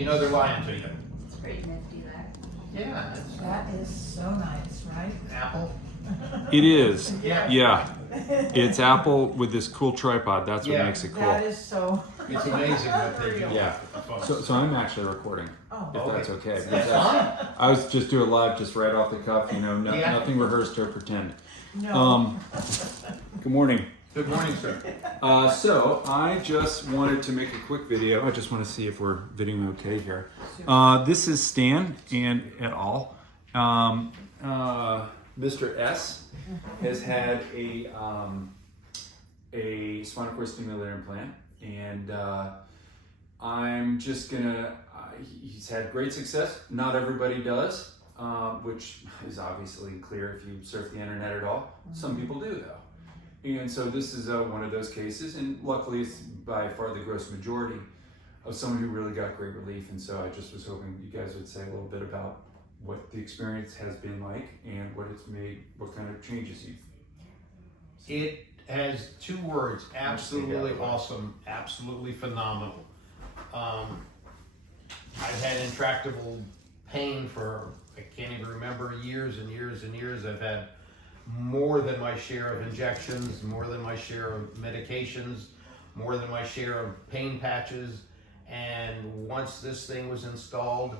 You know they're lying to you. It's pretty nifty there. Yeah, That is so nice, right? Apple. It is. Yeah. Yeah. It's Apple with this cool tripod. That's what Yeah. makes it cool. That is so. It's amazing what they do. Yeah. So I'm actually recording, Oh. if that's okay. That's Because fine. I was just doing live, just right off the cuff. You know, Yeah. nothing rehearsed or pretend. No. Good morning. Good morning, sir. So I just wanted to make a quick video. I just want to see if we're videoing okay here. This is Stan and et al. Mr. S has had a spinal cord stimulator implant, and I'm just gonna. He's had great success. Not everybody does, which is obviously clear if you surf the internet at all. Some people do though. And so this is one of those cases, and luckily it's by far the gross majority of someone who really got great relief. And so I just was hoping you guys would say a little bit about what the experience has been like and what it's made, what kind of changes you've. It has two words: absolutely awesome, absolutely phenomenal. I've had intractable pain for, I can't even remember, years and years and years. I've had more than my share of injections, more than my share of medications, more than my share of pain patches. And once this thing was installed,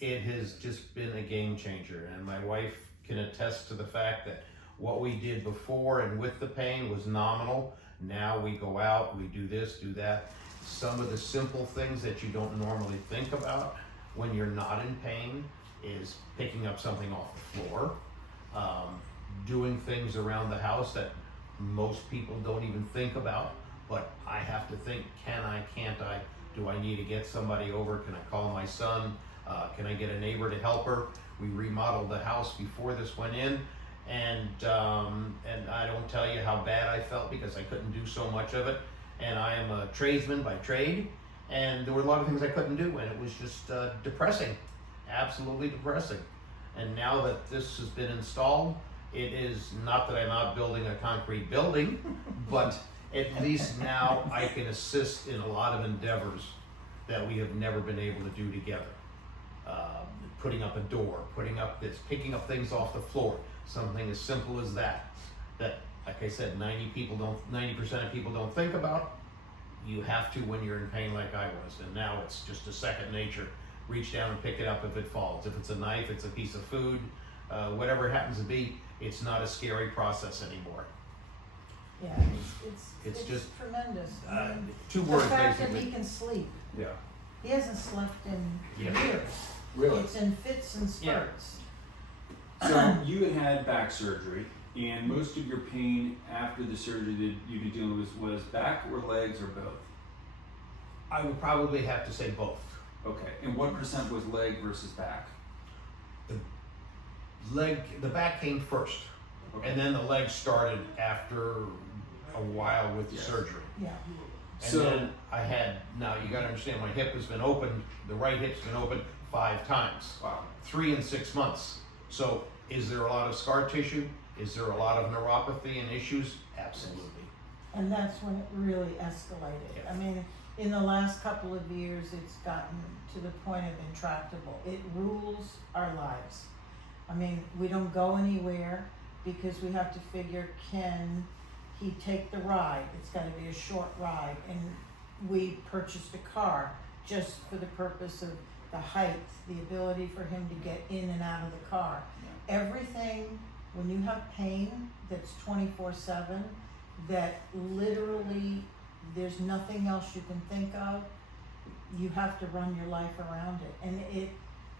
it has just been a game changer. And my wife can attest to the fact that what we did before and with the pain was nominal. Now we go out, we do this, do that. Some of the simple things that you don't normally think about when you're not in pain is picking up something off the floor, doing things around the house that most people don't even think about, but I have to think, can I, can't I? Do I need to get somebody over? Can I call my son? Can I get a neighbor to help her? We remodeled the house before this went in, and I don't tell you how bad I felt because I couldn't do so much of it. And I am a tradesman by trade, and there were a lot of things I couldn't do, and it was just depressing, absolutely depressing. And now that this has been installed, it is not that I'm out building a concrete building, but at least now I can assist in a lot of endeavors that we have never been able to do together. Putting up a door, putting up this, picking up things off the floor, something as simple as that, like I said, 90% of people don't think about. You have to when you're in pain like I was, and now it's just a second nature. Reach down and pick it up if it falls. If it's a knife, it's a piece of food, whatever it happens to be, it's not a scary process anymore. Yeah, it's just tremendous. Two The words fact basically. that he can sleep. Yeah. He hasn't slept in Yeah. years. Really? It's in fits and spurts. So you had back surgery, and most of your pain after the surgery that you've been dealing with was back or legs or both? I would probably have to say both. Okay. And what percent was leg versus back? The back came first, Okay. and then the leg started after a while with the Yes. surgery. Yeah. And So- then I had, now you gotta understand, my hip has been opened, the right hip's been opened 5 times. Wow. 3 in 6 months. So is there a lot of scar tissue? Is there a lot of neuropathy and issues? Absolutely. And that's when it really escalated. Yeah. I mean, in the last couple of years, it's gotten to the point of intractable. It rules our lives. I mean, we don't go anywhere because we have to figure, can he take the ride? It's gotta be a short ride. And we purchased a car just for the purpose of the height, the ability for him to get in and out of the car. Everything, when you have pain that's 24/7, that literally there's nothing else you can think of, you have to run your life around it. And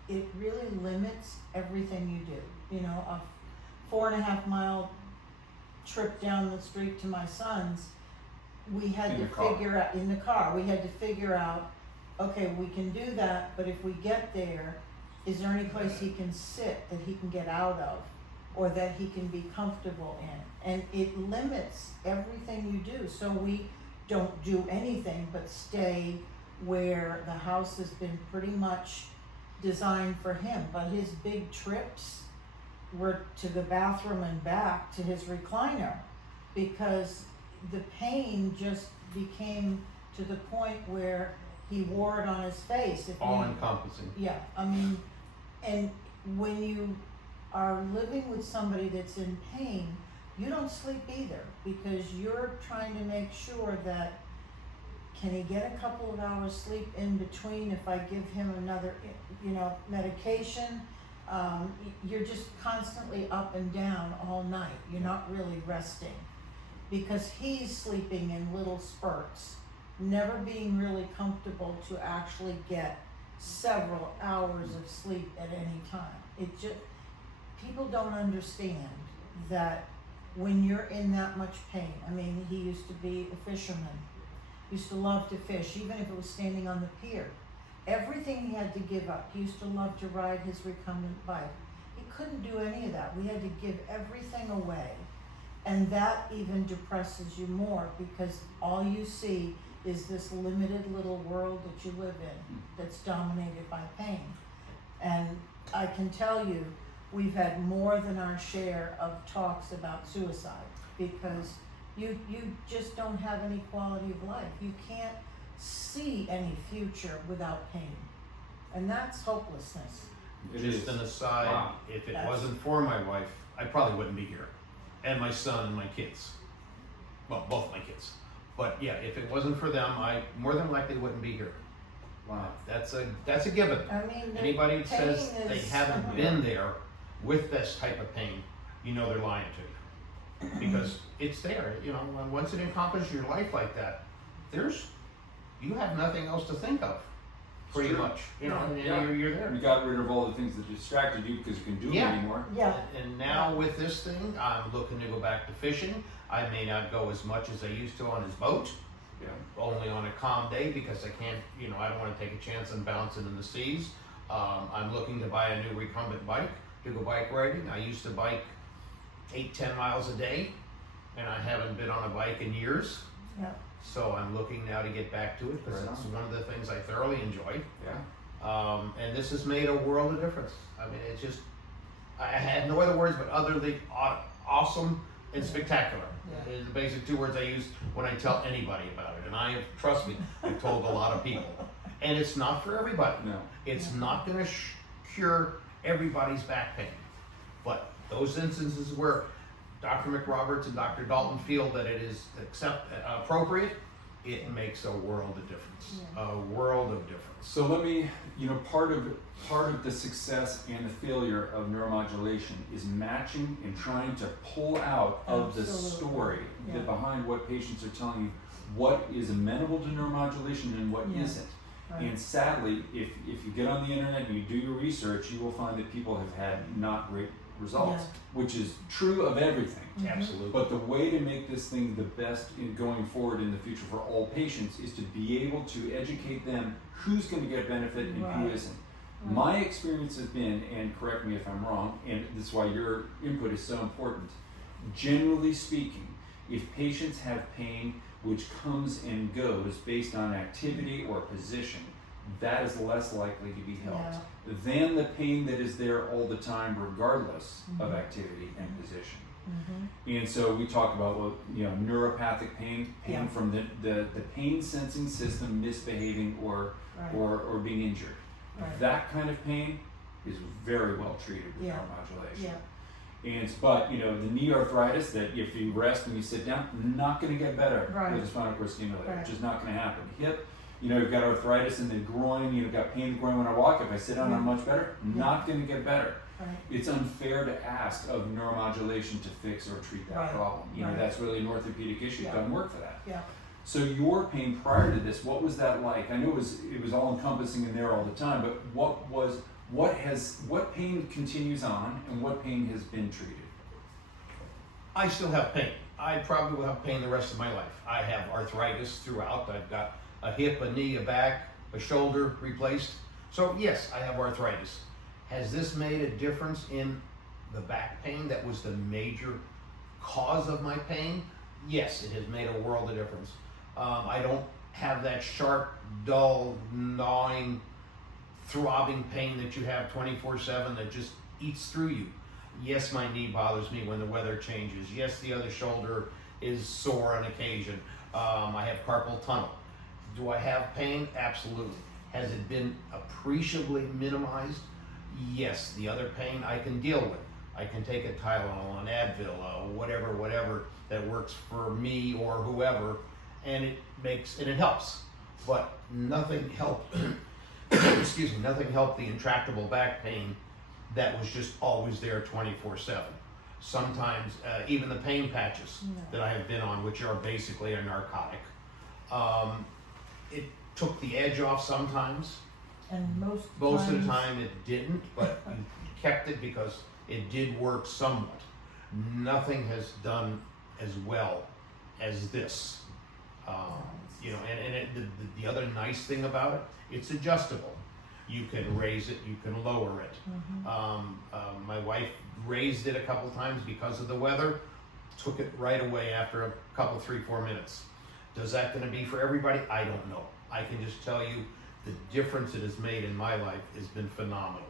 it really limits everything you do. You know, a 4.5 mile trip down the street to my son's, we had to figure out, in the car, we had to figure out, okay, we can do that, but if we get there, is there any place he can sit that he can get out of, or that he can be comfortable in? And it limits everything you do. So we don't do anything but stay where the house has been pretty much designed for him. But his big trips were to the bathroom and back to his recliner, because the pain just became to the point where he wore it on his face. If All you, encompassing. yeah, I mean, and when you are living with somebody that's in pain, you don't sleep either, because you're trying to make sure that, can he get a couple of hours sleep in between if I give him another, medication? You're just constantly up and down all night. You're not really resting, because he's sleeping in little spurts, never being really comfortable to actually get several hours of sleep at any time. It just, people don't understand that when you're in that much pain. I mean, he used to be a fisherman, used to love to fish, even if it was standing on the pier. Everything he had to give up. He used to love to ride his recumbent bike. He couldn't do any of that. We had to give everything away. And that even depresses you more, because all you see is this limited little world that you live in that's dominated by pain. And I can tell you, we've had more than our share of talks about suicide, because you just don't have any quality of life. You can't see any future without pain. And that's hopelessness. Just an aside, Wow. if it That's- wasn't for my wife, I probably wouldn't be here. And my son and my kids. Well, both my kids. But yeah, if it wasn't for them, I more than likely wouldn't be here. Wow. That's a given. I mean, the Anybody that says pain they is- haven't been there with this type of pain, they're lying to you. Because it's there, and once it encompasses your life like that, you have nothing else to think of, pretty true. much, and Yeah. you're there. You got rid of all the things that distracted you because you can do Yeah. them anymore. Yeah, And now with this thing, I'm looking to go back to fishing. I may not go as much as I used to on his boat, Yeah. only on a calm day, because I can't, I don't want to take a chance on bouncing in the seas. I'm looking to buy a new recumbent bike to go bike riding. I used to bike 8-10 miles a day, and I haven't been on a bike in years. yeah, So I'm looking now to get back to it, because Right it's on. one of the things I thoroughly enjoy. Yeah. And this has made a world of difference. I mean, it's just, I had no other words but utterly awesome and spectacular. Yeah. Is the basic two words I use when I tell anybody about it. And trust me, I've told a lot of people. And it's not for everybody. No. It's not gonna cure everybody's back pain. But those instances where Dr. McRoberts and Dr. Dalton feel that it is appropriate, it makes a world of difference. Yeah. A world of difference. So let me, part of the success and the failure of neuromodulation is matching and trying to pull out of the Absolutely. story Yeah. behind what patients are telling you, what is amenable to neuromodulation and what Yeah. isn't. right. And sadly, if you get on the internet and you do your research, you will find that people have had not great results, which is true of everything. Mhm. Absolutely. But the way to make this thing the best in going forward in the future for all patients is to be able to educate them who's going to get benefit and who Right. isn't. Right. My experience has been, and correct me if I'm wrong, and this is why your input is so important, generally speaking, if patients have pain which comes and goes based on activity or position, that is less likely to be helped than the pain that is there all the time regardless of Mhm. activity and position. Mhm. And so we talk about neuropathic pain Yeah. from the pain sensing system misbehaving or Right. or being injured. Right. That kind of pain is very well treated with Yeah. neuromodulation. Yeah, But the knee arthritis that if you rest and you sit down, not going to get better Right. with a spinal cord stimulator. Right. Just not going to happen. Hip, you've got arthritis in the groin, you've got pain in the groin when I walk. If I sit down, I'm much better. Not going to get better. right. It's unfair to ask of neuromodulation to fix or treat that Right. problem. Right. That's really an orthopedic issue. It Yeah. doesn't work for that. Yeah. So your pain prior to this, what was that like? I know it was all encompassing in there all the time, but what pain continues on and what pain has been treated? I still have pain. I probably will have pain the rest of my life. I have arthritis throughout. I've got a hip, a knee, a back, a shoulder replaced. So yes, I have arthritis. Has this made a difference in the back pain that was the major cause of my pain? Yes, it has made a world of difference. I don't have that sharp, dull, gnawing, throbbing pain that you have 24/7 that just eats through you. Yes, my knee bothers me when the weather changes. Yes, the other shoulder is sore on occasion. I have carpal tunnel. Do I have pain? Absolutely. Has it been appreciably minimized? Yes. The other pain I can deal with. I can take a Tylenol, an Advil, whatever that works for me or whoever, and it helps. But nothing helped. Excuse me. Nothing helped the intractable back pain that was just always there 24/7. Sometimes even the pain patches that I have been on, which are basically a narcotic, it took the edge off sometimes. And most of the time it didn't, but you kept it because it did work somewhat. Nothing has done as well as this. You know, and the other nice thing about it, it's adjustable. You can raise it, you can lower it. My wife raised it a couple times because of the weather, took it right away after a couple, 3-4 minutes. Does that gonna be for everybody? I don't know. I can just tell you the difference it has made in my life has been phenomenal.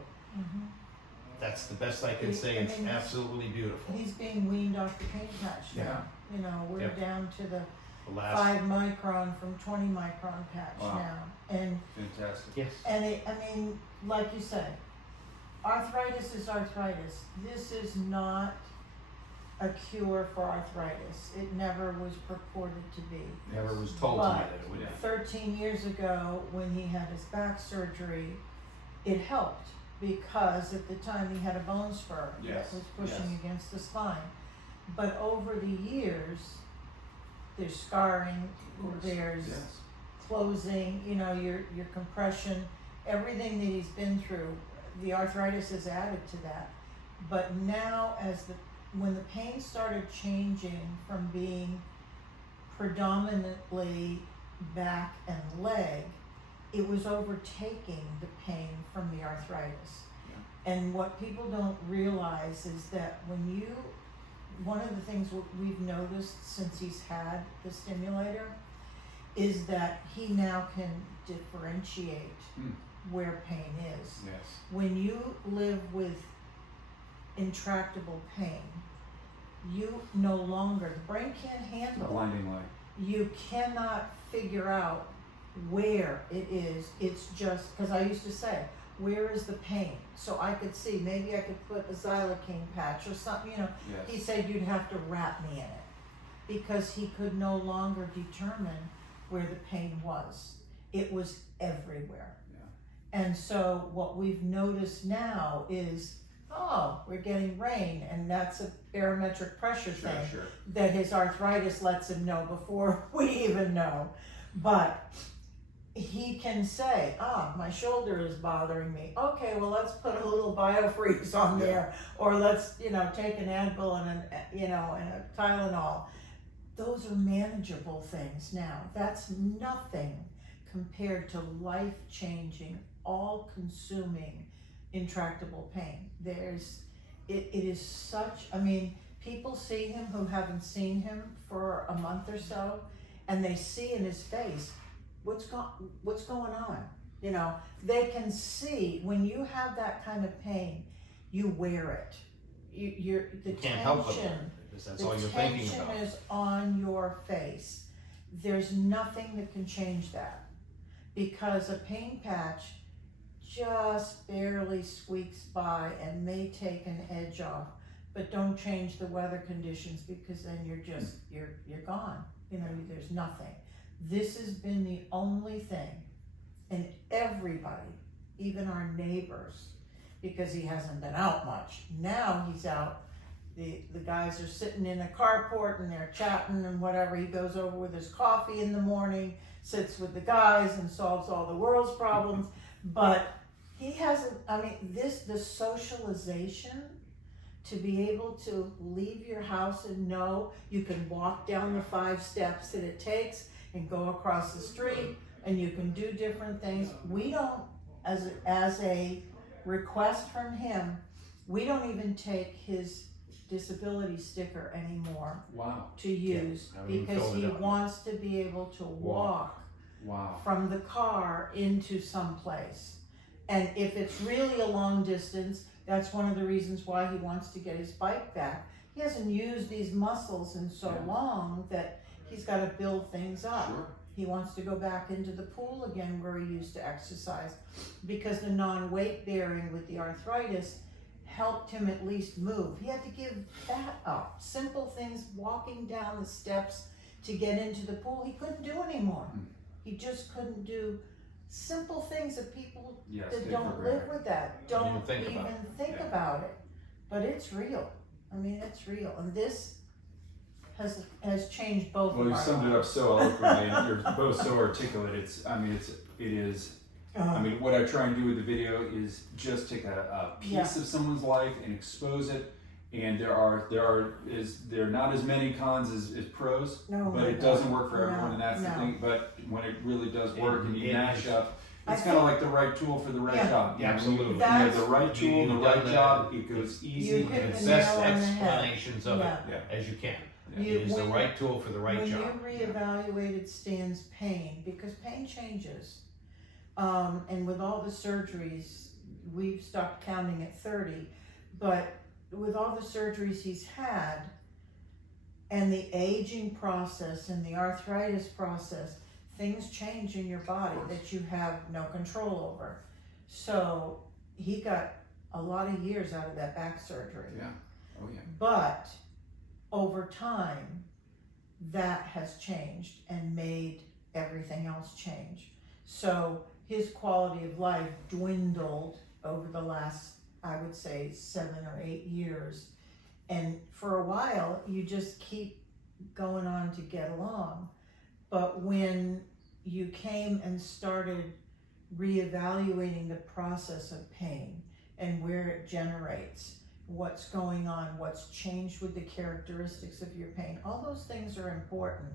That's the best I can say. It's absolutely beautiful. He's being weaned off the pain patch now. Yeah. You know, we're Yep. down to the The last, 5 micron from 20 micron patch Wow. now. And Fantastic. yes. I mean, like you said, arthritis is arthritis. This is not a cure for arthritis. It never was purported to be. Never was told to me But that it would be. 13 years ago, when he had his back surgery, it helped because at the time he had a bone spur Yes, that was pushing yes. against the spine. But over the years, there's scarring, there's Yes. closing, you know, your compression, everything that he's been through, the arthritis is added to that. But now when the pain started changing from being predominantly back and leg, it was overtaking the pain from the arthritis. And what people don't realize is that one of the things we've noticed since he's had the stimulator is that he now can differentiate where pain is. Yes. When you live with intractable pain, you no longer, the brain can't The handle it. blinding light. You cannot figure out where it is. It's just, because I used to say, where is the pain? So I could see, maybe I could put a xylocaine patch or something, you know. Yes. He said you'd have to wrap me in it because he could no longer determine where the pain was. It was everywhere. Yeah. And so what we've noticed now is, we're getting rain, and that's a barometric pressure thing Sure. that his arthritis lets him know before we even know. But he can say, my shoulder is bothering me. Okay, well, let's put a little biofreeze on there, or let's, take an Advil and a Tylenol. Those are manageable things now. That's nothing compared to life-changing, all-consuming, intractable pain. It is such, people see him who haven't seen him for a month or so, and they see in his face, what's going on? They can see when you have that kind of pain, you wear it. The Can't help but tension, because that's all you're thinking about. the tension is on your face. There's nothing that can change that because a pain patch just barely squeaks by and may take an edge off, but don't change the weather conditions because then you're gone. There's nothing. This has been the only thing, and everybody, even our neighbors, because he hasn't been out much. Now he's out. The guys are sitting in a carport and they're chatting and whatever. He goes over with his coffee in the morning, sits with the guys and solves all the world's problems. But he hasn't, the socialization, to be able to leave your house and know you can walk down the 5 steps that it takes and go across the street and you can do different things. We don't, as a request from him, we don't even take his disability sticker anymore to use because he wants to be able to walk from the car into some place. And if it's really a long distance, that's one of the reasons why he wants to get his bike back. He hasn't used these muscles in so long that he's got to build things up. Sure. He wants to go back into the pool again where he used to exercise, because the non-weight bearing with the arthritis helped him at least move. He had to give that up. Simple things, walking down the steps to get into the pool, he couldn't do anymore. He just couldn't do simple things that people Yes, that take don't for live granted. with that Don't don't even think even about it. think Yeah. about it. But it's real. I mean, it's real. And this has changed both Well, of you our summed it up lives. so eloquently, and you're both so articulate. It is. I mean, what I try and do with the video is just take a piece Yeah. of someone's life and expose it. And there are not as many cons as pros, No, but it no, doesn't work for no, everyone, and that's the no. thing. But when it really does work, and you It mash is. up, I it's kind of think- like the right tool for the right Yeah. job. You know, Absolutely. when you have the That's- right tool, You've the done right that. job, it goes easy. You hit and the it's Best nail on the head. explanations of Yeah. it as you can. You- It is the when- right tool for the right when job. you reevaluated Stan's pain, because pain changes, and with all the surgeries, we've stopped counting at 30, but with all the surgeries he's had, and the aging process and the arthritis process, things change in your body that you have no control over. So he got a lot of years out of that back surgery. Yeah. Oh yeah. But over time, that has changed and made everything else change. So his quality of life dwindled over the last, I would say, 7 or 8 years. And for a while, you just keep going on to get along. But when you came and started reevaluating the process of pain and where it generates, what's going on, what's changed with the characteristics of your pain, all those things are important,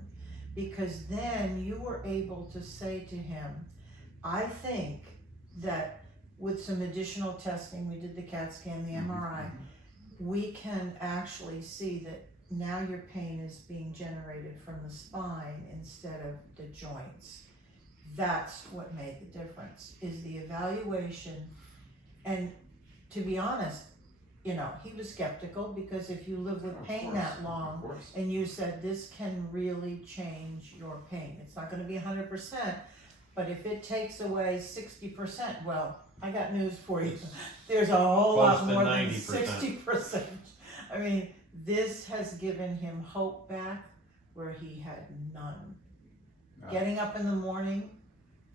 because then you were able to say to him, I think that with some additional testing, we did the CAT scan, the MRI, we can actually see that now your pain is being generated from the spine instead of the joints. That's what made the difference, is the evaluation. And to be honest, you know, he was skeptical, because if you live with Of pain course, that long, of course. and you said this can really change your pain, it's not going to be 100%, but if it takes away 60%, well, I got news for you. There's a whole Close lot to more than 90%. 60%. I mean, this has given him hope back where he had none. Getting up in the morning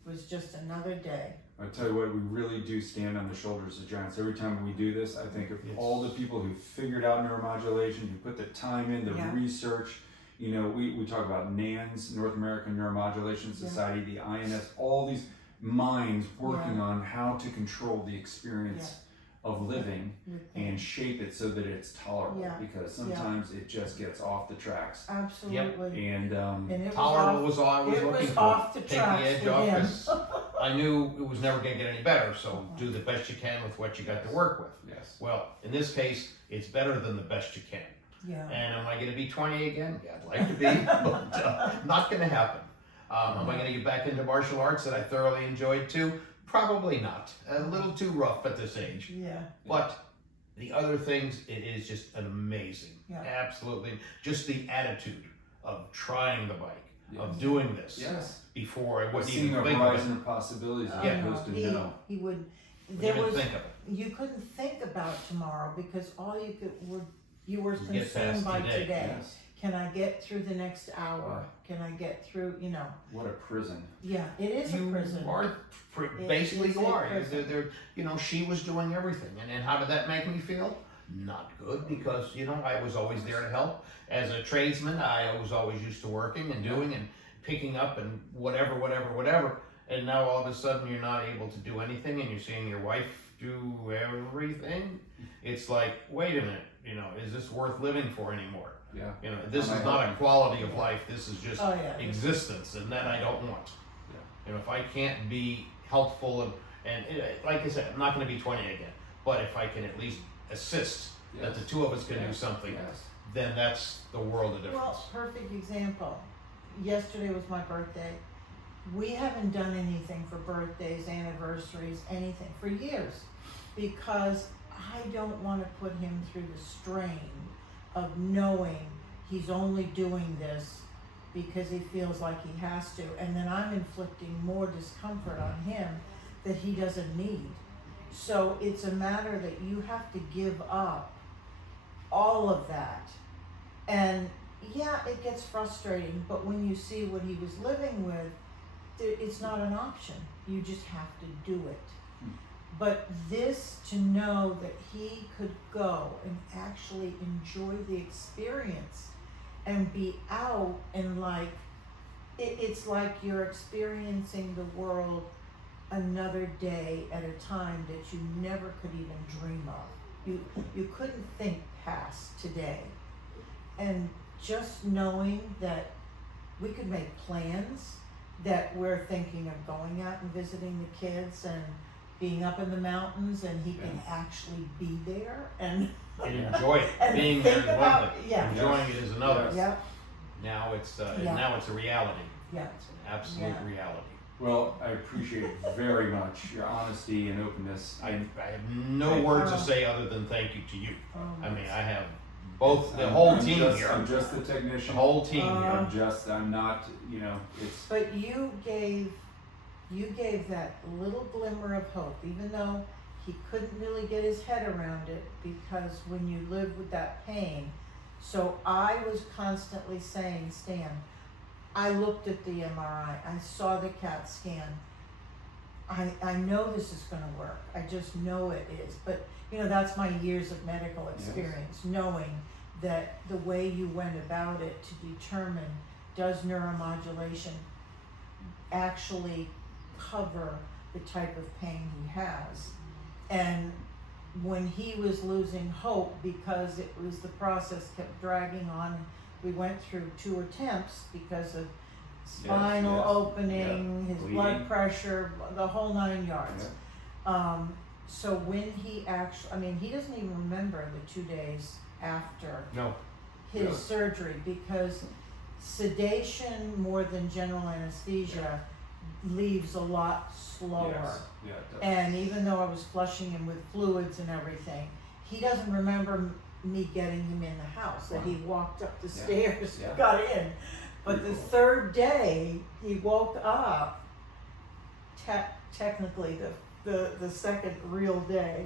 was just another day. I tell you what, we really do stand on the shoulders of giants. Every time we do this, I think of all the people who figured out neuromodulation, who put the time in, the Yeah. research. You know, we talk about NANS, North American Neuromodulation Society, the INS, all these minds working on how to control the experience of living With pain. and shape it so that it's tolerable. Yeah. Because sometimes it just gets off the tracks. Absolutely. And And it was Tolerable off, was all I was it looking was for. off the Take the tracks edge for off, him. 'cause I knew it was never going to get any better, so do the best you can with what you got to work with. yes. Well, in this case, it's better than the best you can. Yeah. And am I going to be 20 again? Yeah, I'd like to be, but not going to happen. Am I going to get back into martial arts that I thoroughly enjoyed too? Probably not. A little too rough at this age. Yeah. But the other things, it is just an amazing. Yeah. Absolutely. Just the attitude of trying the bike, of Yes. doing this Yes. before I wouldn't Seeing even a think of horizon it. of possibilities as I opposed know. to no. He would. Wouldn't There even was. think of it. You couldn't think about tomorrow, because all you were Get consumed past by today. today. Yes. Can I get through the next hour? Wow. Can I get through? You know. What a prison. Yeah, it is a prison. You are, It basically is you a are. prison. You know, she was doing everything. And how did that make me feel? Not good, because, you know, I was always there to help. As a tradesman, I was always used to working and doing and picking up and whatever. And now all of a sudden you're not able to do anything, and you're seeing your wife do everything. It's like, wait a minute, you know, is this worth living for anymore? Yeah. You know, this And is I not a hope- quality of life. This is just Oh yeah. existence, and that I don't want. Yeah. You know, if I can't be helpful and like I said, I'm not going to be 20 again, but if I can at least assist that Yes. the two of us can do Yes. something, Yes. then that's the world of difference. Well, perfect example. Yesterday was my birthday. We haven't done anything for birthdays, anniversaries, anything for years, because I don't want to put him through the strain of knowing he's only doing this because he feels like he has to, and then I'm inflicting more discomfort on him that he doesn't need. So it's a matter that you have to give up all of that. And yeah, it gets frustrating, but when you see what he was living with, it's not an option. You just have to do it. But this, to know that he could go and actually enjoy the experience and be out and like, it's like you're experiencing the world another day at a time that you never could even dream of. You couldn't think past today. And just knowing that we could make plans, that we're thinking of going out and visiting the kids and being up in the mountains, and he can actually be there and enjoy it. and Being there think is one about, thing. yeah. Enjoying it is another. Yeah, Now it's Yeah. now it's a reality. yeah. It's an absolute Yeah. reality. Well, I appreciate very much your honesty and openness. I have no words to say other than thank you to you. Oh, I mean, I have both the whole team here. I'm just the The technician. whole team here. I'm not, you know, it's. But you gave that little glimmer of hope, even though he couldn't really get his head around it, because when you live with that pain. So I was constantly saying, Stan, I looked at the MRI, I saw the CAT scan. I know this is gonna work. I just know it is. But you know, that's my years of medical experience, knowing that the way you went about it to determine, does neuromodulation actually cover the type of pain he has. And when he was losing hope because it was, the process kept dragging on, we went through 2 attempts because of spinal opening, his Bleeding. blood pressure, the whole 9 yards. So when he actually, I mean, he doesn't even remember the 2 days after No. his surgery, because sedation more than general anesthesia leaves a lot slower. Yes. Yeah, it does. And even though I was flushing him with fluids and everything, he doesn't remember me getting him in the house, that he walked up the stairs, Yeah. got in. But Pretty the cool. 3rd day, he woke up, technically the second real day,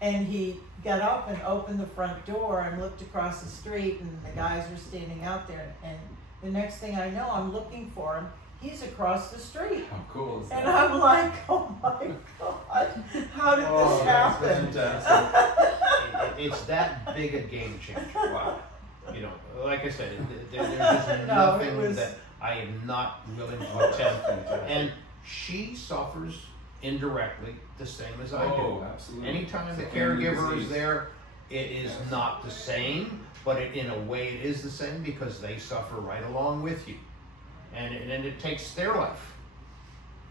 and he got up and opened the front door and looked across the street, and the guys were standing out there, and the next thing I know, I'm looking for him. He's across the street. How cool is that? And I'm like, oh my God, how did this that's happen? fantastic. It's that big a game changer. Wow. You know, like I said, there's just No, it nothing was- that I am not willing to attempt. And she suffers indirectly the same as I do. Oh, absolutely. Anytime the It's a family caregiver is disease. there, it is not the same, but in a way it is the same, because they suffer right along with you. And it takes their life.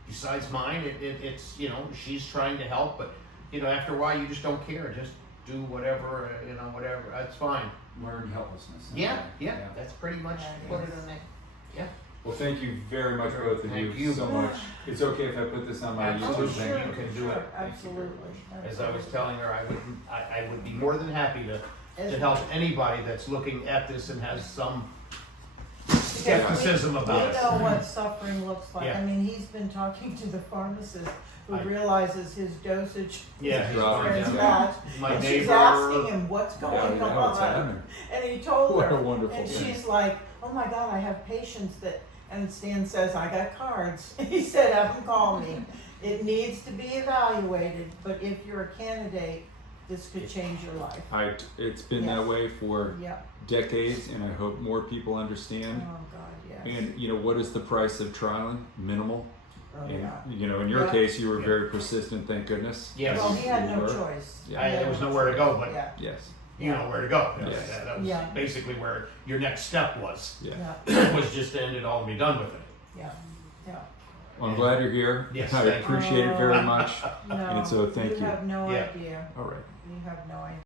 Besides mine, it's, you know, she's trying to help, but, you know, after a while you just don't care. Just do whatever, you know, whatever, that's fine. Learn helplessness. Yeah, that's pretty much Yeah, what it it is. is. Yeah. Well, thank you very much, both of Thank you, you. so much. It's okay if I put this on my Absolutely. YouTube Sure. channel. You can do it. Absolutely. As I was telling her, I would be more than happy to help anybody that's looking at this and has some skepticism about We it. know what suffering looks like. Yeah. I mean, he's been talking to the pharmacist who I- realizes his dosage Yeah, is he's dropping very down. bad. My And she's neighbor, asking him what's going what's on. happening? And he told What her. a wonderful And thing. she's like, oh my God, I have patients that, and Stan says, I got cards. He said, have them call me. It needs to be evaluated, but if you're a candidate, this could change your life. It's been that Yes. way for Yep. decades, and I hope more people understand. Oh God, yes. And you know, what is the price of trialing? Minimal. Oh, And yeah. you know, in your Yeah. case, you were Yeah. very persistent. Thank goodness. Yes. Well, he had You no were. choice. Yeah. There was nowhere to go, but Yeah, Yes. you know where to go. Yes. That was Yeah. basically where your next step was. Yeah. yeah, Was just to end it all and be done with it. yeah, yeah. Well, I'm glad you're here. Yes, I thank you. appreciate it very much. No, And so thank you. You have no Yeah. idea. All right. You have no idea.